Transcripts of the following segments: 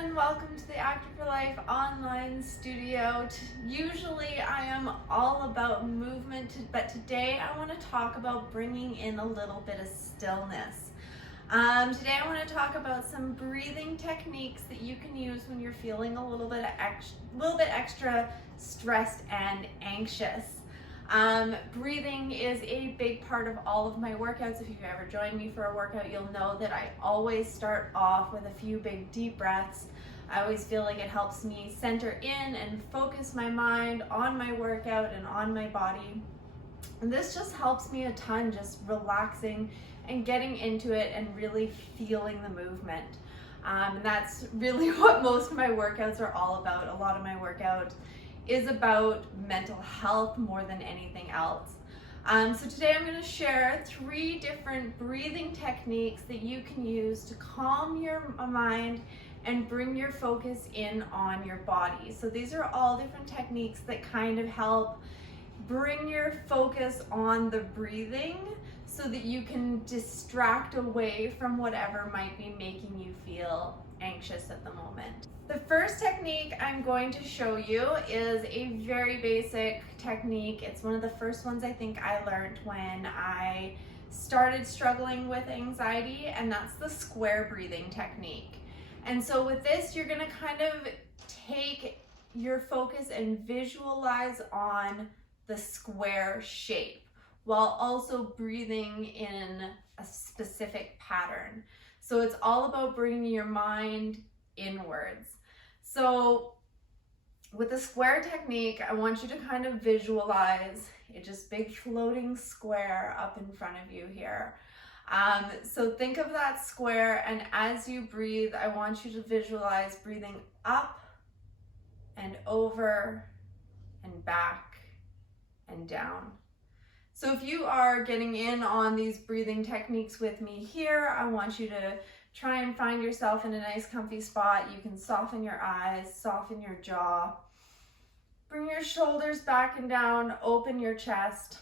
everyone, welcome to the Active for Life online studio. Usually I am all about movement, but today I want to talk about bringing in a little bit of stillness. Today I want to talk about some breathing techniques that you can use when you're feeling a little bit extra stressed and anxious. Breathing is a big part of all of my workouts. If you've ever joined me for a workout, you'll know that I always start off with a few big deep breaths. I always feel like it helps me center in and focus my mind on my workout and on my body. And this just helps me a ton, just relaxing and getting into it and really feeling the movement. And that's really what most of my workouts are all about. A lot of my workout is about mental health more than anything else. So today I'm going to share 3 different breathing techniques that you can use to calm your mind and bring your focus in on your body. So these are all different techniques that kind of help bring your focus on the breathing so that you can distract away from whatever might be making you feel anxious at the moment. The first technique I'm going to show you is a very basic technique. It's one of the first ones I think I learned when I started struggling with anxiety, and that's the square breathing technique. And so with this, you're going to kind of take your focus and visualize on the square shape while also breathing in a specific pattern. So it's all about bringing your mind inwards. So with the square technique, I want you to kind of visualize a just big floating square up in front of you here. So think of that square, and as you breathe, I want you to visualize breathing up and over and back and down. So if you are getting in on these breathing techniques with me here, I want you to try and find yourself in a nice comfy spot. You can soften your eyes, soften your jaw, bring your shoulders back and down, open your chest.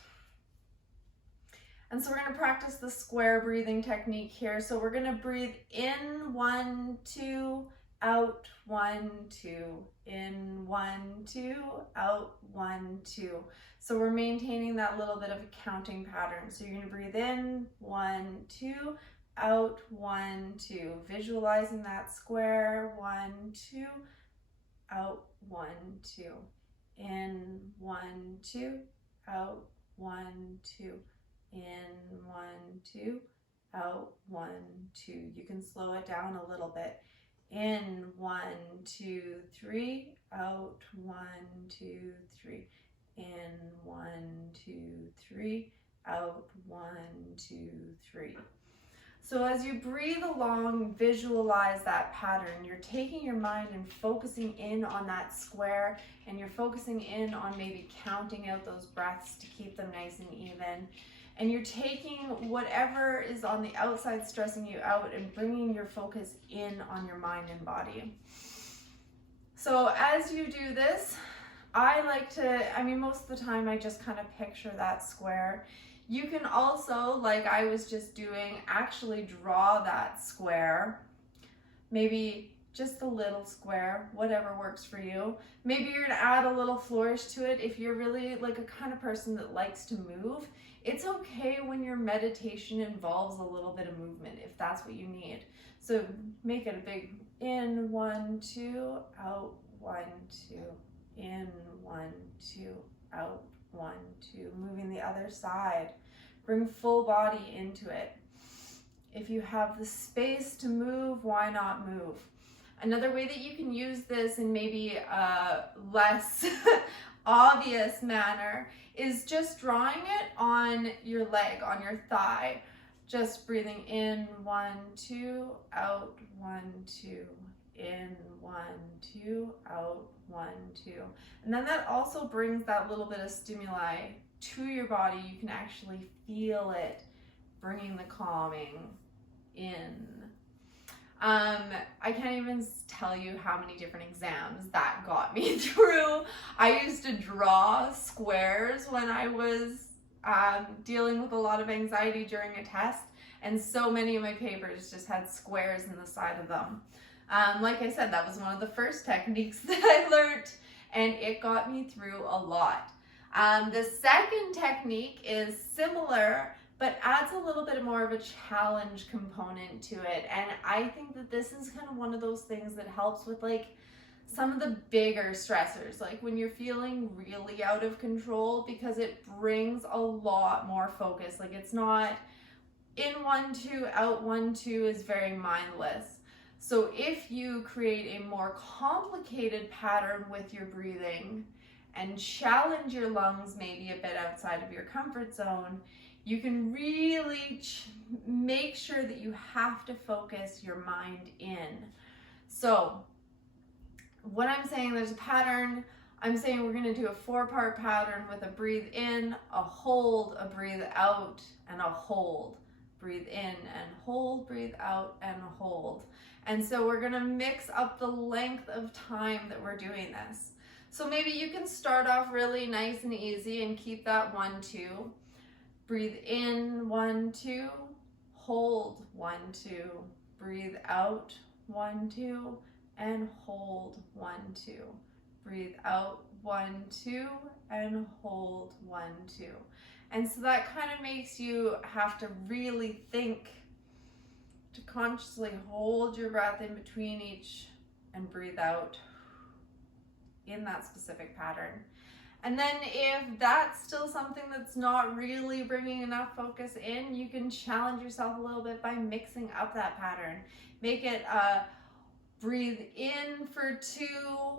And so we're going to practice the square breathing technique here. So we're going to breathe in 1, 2, out 1, 2, in 1, 2, out 1, 2. So we're maintaining that little bit of a counting pattern. So you're going to breathe in 1, 2, out 1, 2. Visualizing that square 1, 2, out 1, 2. In 1, 2, out 1, 2. In 1, 2, out 1, 2. You can slow it down a little bit. In 1, 2, 3, out 1, 2, 3. In 1, 2, 3, out 1, 2, 3. So as you breathe along, visualize that pattern. You're taking your mind and focusing in on that square, and you're focusing in on maybe counting out those breaths to keep them nice and even. And you're taking whatever is on the outside stressing you out and bringing your focus in on your mind and body. So as you do this, most of the time I just kind of picture that square. You can also, like I was just doing, actually draw that square. Maybe just a little square, whatever works for you. Maybe you're gonna add a little flourish to it. If you're really like a kind of person that likes to move, it's okay when your meditation involves a little bit of movement, if that's what you need. So make it a big in 1, 2, out 1, 2, in 1, 2, out 1, 2. Moving the other side. Bring full body into it. If you have the space to move, why not move? Another way that you can use this in maybe a less obvious manner is just drawing it on your leg, on your thigh. Just breathing in 1, 2, out 1, 2, in 1, 2, out 1, 2. And then that also brings that little bit of stimuli to your body. You can actually feel it bringing the calming in. I can't even tell you how many different exams that got me through. I used to draw squares when I was dealing with a lot of anxiety during a test, and so many of my papers just had squares in the side of them. Like I said, that was one of the first techniques that I learned, and it got me through a lot. The second technique is similar, but adds a little bit more of a challenge component to it. And I think that this is kind of one of those things that helps with like some of the bigger stressors, like when you're feeling really out of control, because it brings a lot more focus. Like it's not in 1-2, out 1-2 is very mindless. So if you create a more complicated pattern with your breathing and challenge your lungs maybe a bit outside of your comfort zone, you can really make sure that you have to focus your mind in. So when I'm saying there's a pattern, I'm saying we're going to do a 4-part pattern with a breathe in, a hold, a breathe out, and a hold. Breathe in and hold, breathe out and hold. And so we're going to mix up the length of time that we're doing this. So maybe you can start off really nice and easy and keep that 1-2. Breathe in, 1-2, hold, 1-2, breathe out, 1-2, and hold, 1-2. Breathe out, 1-2, and hold, 1-2. And so that kind of makes you have to really think to consciously hold your breath in between each and breathe out in that specific pattern. And then if that's still something that's not really bringing enough focus in, you can challenge yourself a little bit by mixing up that pattern. Make it breathe in for 2,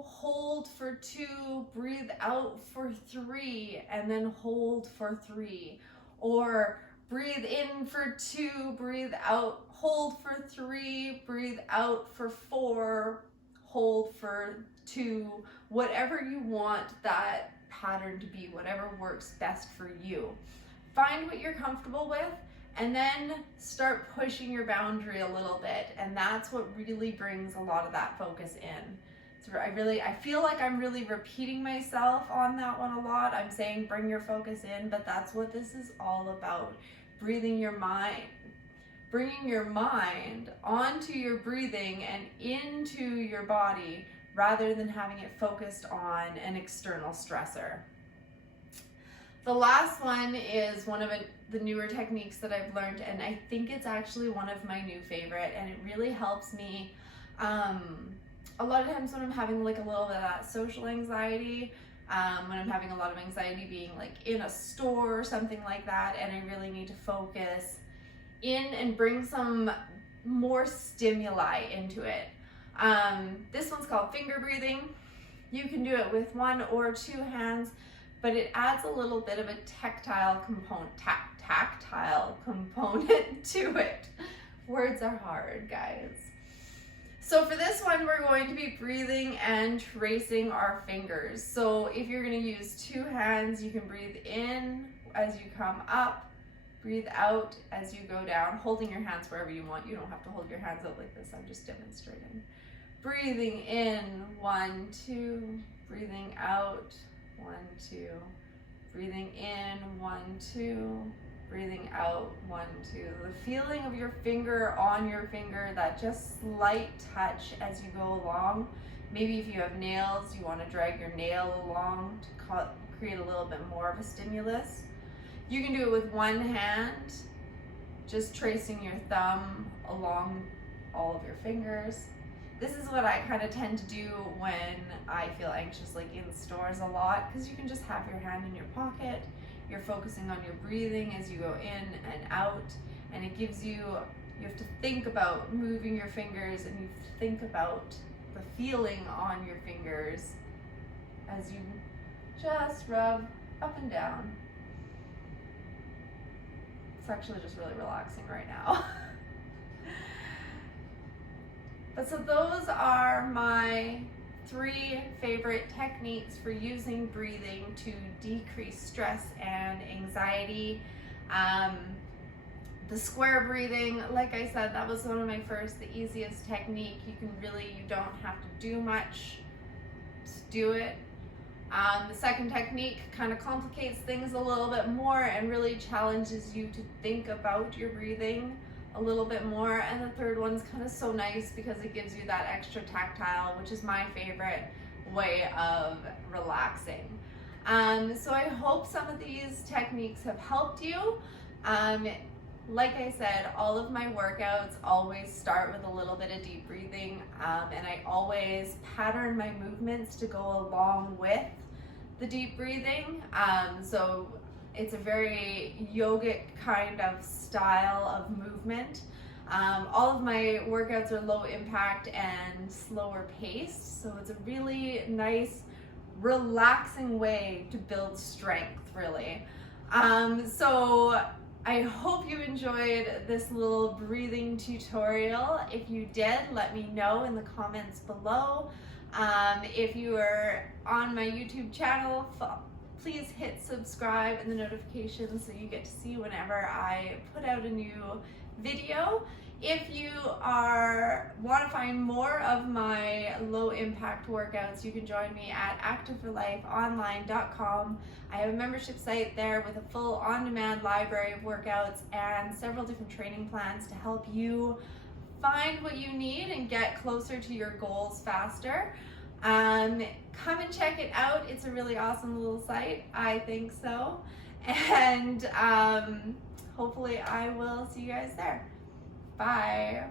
hold for 2, breathe out for 3, and then hold for 3. Or breathe in for 2, breathe out, hold for 3, breathe out for 4, hold for 2. Whatever you want that pattern to be, whatever works best for you. Find what you're comfortable with and then start pushing your boundary a little bit, and that's what really brings a lot of that focus in. So I feel like I'm really repeating myself on that one a lot. I'm saying bring your focus in, but that's what this is all about. Bringing your mind onto your breathing and into your body, rather than having it focused on an external stressor. The last one is one of the newer techniques that I've learned, and I think it's actually one of my new favorite, and it really helps me a lot of times when I'm having like a little bit of that social anxiety, when I'm having a lot of anxiety being like in a store or something like that, and I really need to focus in and bring some more stimuli into it. This one's called finger breathing. You can do it with 1 or 2 hands, but it adds a little bit of a tactile component to it. Words are hard, guys. So for this one, we're going to be breathing and tracing our fingers. So if you're going to use 2 hands, you can breathe in as you come up, breathe out as you go down, holding your hands wherever you want. You don't have to hold your hands out like this. I'm just demonstrating. Breathing in, 1, 2, breathing out, 1, 2, breathing in, 1, 2, breathing out, 1, 2. The feeling of your finger on your finger, that just slight touch as you go along. Maybe if you have nails, you want to drag your nail along to create a little bit more of a stimulus. You can do it with 1 hand, just tracing your thumb along all of your fingers. This is what I kind of tend to do when I feel anxious, like in stores a lot, because you can just have your hand in your pocket. You're focusing on your breathing as you go in and out, and it gives you have to think about moving your fingers, and you think about the feeling on your fingers as you just rub up and down. It's actually just really relaxing right now. But so those are my 3 favorite techniques for using breathing to decrease stress and anxiety. The square breathing, like I said, that was one of my first, the easiest technique. You don't have to do much, just do it. The second technique kind of complicates things a little bit more and really challenges you to think about your breathing a little bit more, and the third one's kind of so nice because it gives you that extra tactile, which is my favorite way of relaxing. So I hope some of these techniques have helped you. Like I said, all of my workouts always start with a little bit of deep breathing, and I always pattern my movements to go along with the deep breathing. So it's a very yogic kind of style of movement. All of my workouts are low impact and slower paced, so it's a really nice, relaxing way to build strength, really. So I hope you enjoyed this little breathing tutorial. If you did, let me know in the comments below. If you are on my YouTube channel, please hit subscribe and the notifications so you get to see whenever I put out a new video. If you want to find more of my low impact workouts, you can join me at activeforlifeonline.com. I have a membership site there with a full on-demand library of workouts and several different training plans to help you find what you need and get closer to your goals faster. Come and check it out. It's a really awesome little site. I think so. And hopefully I will see you guys there. Bye.